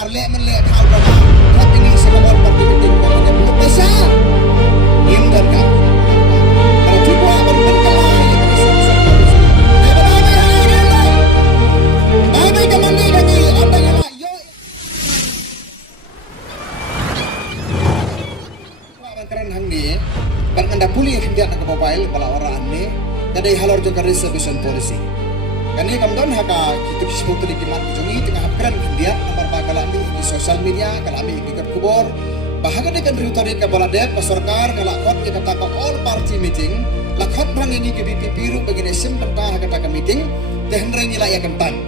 sorkar le men le thau kana khat ini sebabon parti meeting ka punya pesa himdan ka kalau cuma berkelai bagai kemana lagi orang yang yo keren hang ni ban anda puli hindia nak mobile bala orang ni kadai halor juga reservation policy kani kamdon haka kitu kisbutu di kiman jungi tengah keren hindia amar bagalami di sosial media kalami di kubur bahagia dengan ritual ke baladep pasorkar kalakot kita kata all party meeting lakot rang ini ke BP biru begini sempenta kata meeting tehen rang ila ya kempan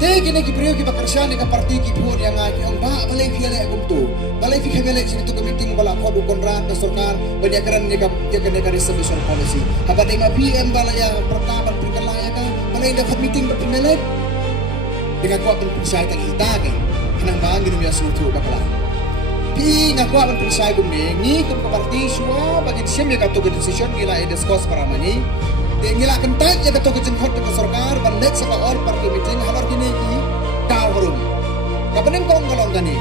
te gini ki priyo ki bakarsan di parti ki pun yang ngaki ang ba balai ki le gumtu balai ki khebele situ ke meeting bala ko du kontra pasorkar banyak keren ni ka ya kene ka resolution policy haba de ma PM bala ya pertama perkelaya ka balai dapat meeting berpenelet dengan kuat pensai tak kita ke kenang ba ngini ya sutu bakala pi ngaku akan pensai gumne ni kum ka parti semua bagi sim ya kato decision ngila e discuss para mani de ngila kentai ya kato jengkot ke sorkar bandet sa all party meeting halor gini ki daw harum kapanen kong galong gani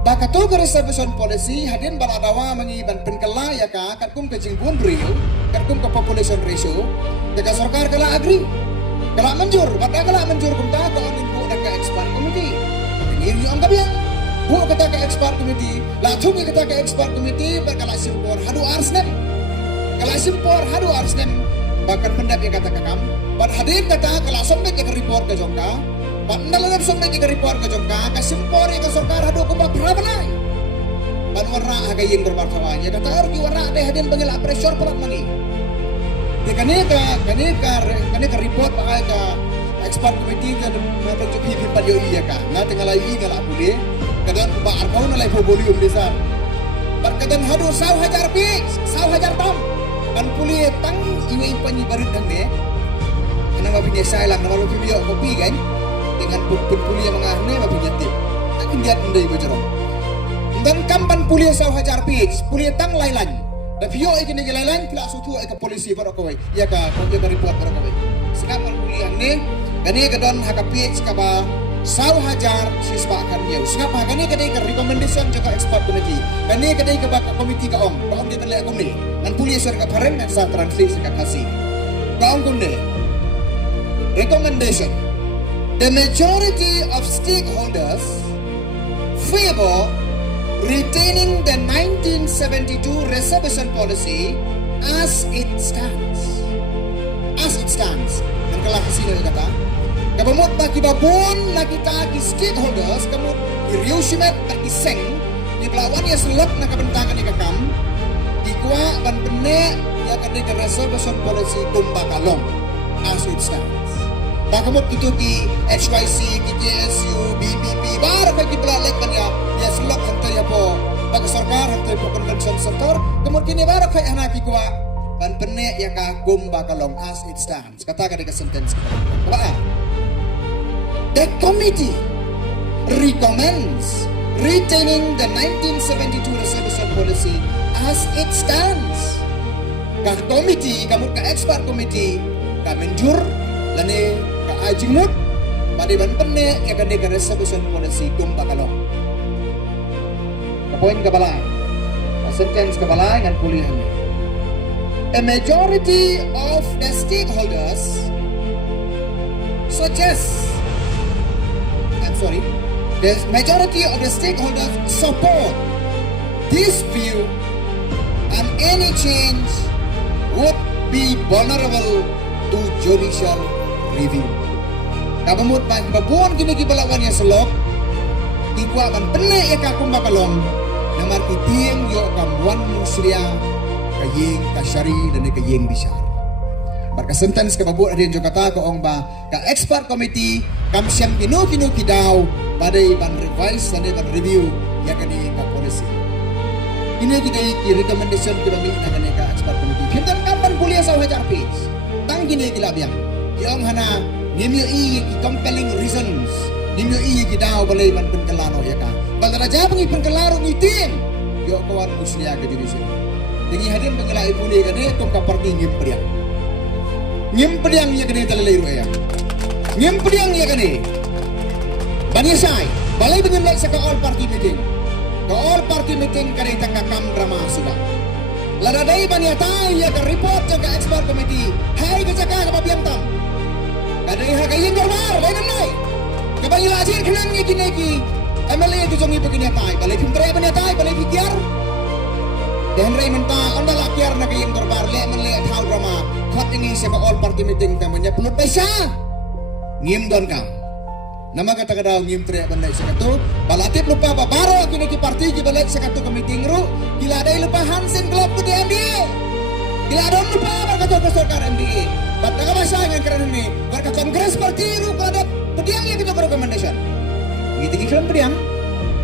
ba kato ke reservation policy hadin baladawa mangi ban penkala ya ka kum ke jingbun real kum ke population ratio daga sorkar kala agree kala manjur bata kala manjur kum ta ko anin bu daga expert committee ngiri ang gabian bu kata ke expert committee la thungi kata ke expert committee berkala simpor hadu arsnem kala simpor hadu arsnem bahkan pendak yang kata kakam pada hadir kata kala sampai ke report ke jongka pandalan sampai ke report ke jongka ka simpor ke sorkar hadu ko berapa nai ban warna aga yin bermartawa ya kata arki warna de hadin bangila pressure perat mani de kaneka report pakai ka expert committee dan memang cukup hidup pada iya ka na tinggal lagi ngala pulih kadang ba arkau na live volume desa berkadang hadu 1,000 pix 1,000 tom kan pulih tang iwe panyi baru dang de kana ba pinya sai lang na baru video kopi kan dengan pulih mengahne ba pinya tip tak dia ndai bojoro dan kampan pulih 1,000 pix pulih tang lailan da video ikini lailan kila sutu ke polisi baru kawai ya ka ko dia report baru kawai sekarang pulih ni kani gadon haka pix ka ba 1,000 siswa akan dia. Sengapa kani kadai ke recommendation juga expert committee. Kani kadai ke baka komiti ka om dia terlihat kum ni. Dan polis ka pareng dan sa translate ka kasi. Kaum kum ni. Recommendation. The majority of stakeholders favor retaining the 1972 reservation policy as it stands. As it stands. Dan kalah kesini kata kabamot ba kibabon na kita ki stakeholders kamot iriusimet at iseng ni pelawan ya selok na kabentangan ni kakam di kuwa ban pene ya kani ke reservation policy kumba kalong as it stands bakamot itu ki HYC ki JSU BBP bar ba ki pelalek kan ya selok hantar ya po bag sarkar hantar po convention center kamot kini bar kay anaki kuwa ban pene ya ka kumba kalong as it stands kata ka ka sentence ba the committee recommends retaining the 1972 reservation policy as it stands. Ka committee, kamu ka expert committee, ka menjur, lani ka ajimut, pada ban penne ya ka reservation policy kum bakalong. Ka poin ka balay, ka sentence ka balay ngan kulihan. A majority of the stakeholders the majority of the stakeholders support this view and any change would be vulnerable to judicial review. Kabamut pa babuan kini kibalawan ya selok ikwa kan pene ya kakum bakalong na markiting yo kamuan muslia kayeng kasyari dan kayeng bisar. Barka sentence ka babuan din jo kata ko ong ba ka expert committee kam siyang kinu kidaw padai ban revise dan ban review ya kani ka policy. Ini kita ki recommendation kita mi na kani ka expert committee. Kita kapan kuliah 1,000 page. Tang gini kila biang. Yang hana nimyo i compelling reasons. Nimyo i kidaw balay ban penkelano ya ka. Balara jabang i penkelaro ngitim. Yo kawan muslia ka diri sini. Dingi hadir pengelai puli kani tum ka parti ngimpriang. Ngimpriang ya kani talalay ro ya. Ngimpriang ya kani. Panisay, balay bengemlek sa all party meeting. All party meeting kadai tangga kam drama sudah. Ladadai baniatay ya ka report ka expert committee. Hai ka jaka ka babiang tam. Kadai ha kayin dormar, bay namay. Kabay lajir khenang ni kineki. MLA tu jongi paginiatay, balay pintre baniatay, balay pikyar. Dan ray menta onda lakyar na kayin dormar le menle thau drama. Khat ingi sa all party meeting tamanya pelut pesa. Ngim don kam. Nama kata daw ngim tre bandai sakatu balatip lupa babaro kini ki parti ki balai sakatu ke meeting ru gila dai lupa Hansen Club ke MDA gila don lupa berkata ke Sorkar MDA bat ka bahasa ngan keren ni berkata kongres parti ru kada pediang ya kita recommendation gitu ki kan pediang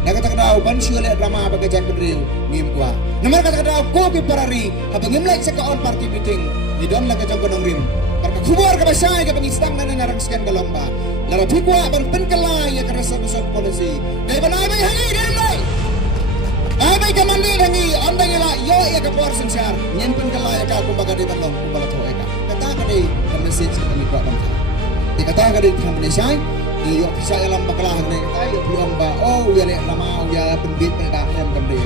na kata daw ban syule drama bagajan pendriu ngim kwa nama kata daw ko ki parari habang ngim like sa on party meeting di don laga jang konong rim berkata kubur ka bahasa ka pangistang na narang skan galomba lara pikwa ban penkelai ya kerasa besar polisi. Dai ban ai hangi dai mai. Ai kamandi hangi ondang ila yo ya ka por sensar. Nyen penkelai ka kumbaga dai ban long kumbala to eka. Kata ka dai ka message ka mi kwa ban. Di kata ka dai company sai. Di yo bisa alam bakalah dai kata yo belum ba oh ya le lamau ya pendit pada em kan dai.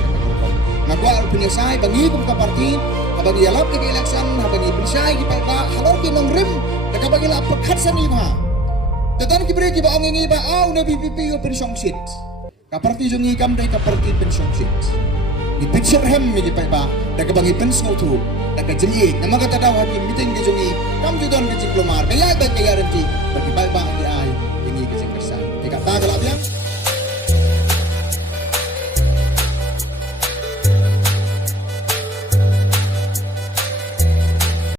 Ngakwa punya sai bagi kum ka parti abang ya lap ke election abang ibn sai ki pa halor ki nong rim ka bagi la pekat sani ha. Tatan ki breki ba angingi ba aw na BPP yo pension sheet. Kaparti jongi kam dai kaparti pension sheet. Ni pension hem mi pa ba da ka bangi pension tu da ka jeli nama kata daw hakim meeting ki jongi kam judon ki diplomar kaya ba kaya renti bagi ba di ai ini ki sing kesan. Dikata galap yang